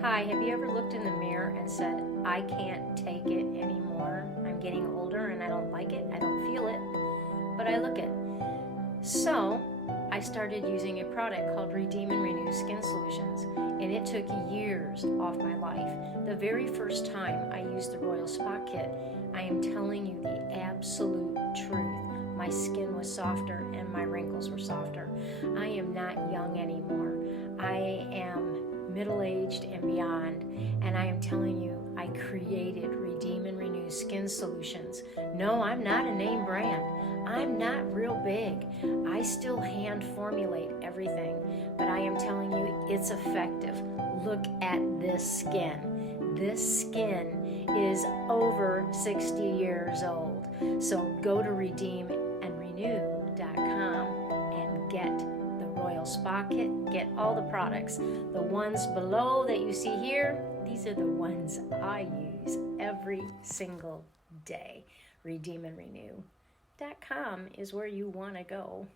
Hi, have you ever looked in the mirror and said, I can't take it anymore? I'm getting older and I don't like it, I don't feel it, but I look it. So I started using a product called Redeem and Renew Skin Solutions, and it took years off my life. The very first time I used the Royal Spa Kit, I am telling you the absolute truth. My skin was softer and my wrinkles were softer. I am not young anymore. I am middle-aged and beyond, and I am telling you, I created Redeem and Renew Skin Solutions. No, I'm not a name brand. I'm not real big. I still hand formulate everything, but I am telling you it's effective. Look at this skin. This skin is over 60 years old. So go to redeemandrenew.com and get the Royal Spa Kit. Get all the products. The ones below that you see here, these are the ones I use every single day. Redeemandrenew.com is where you want to go.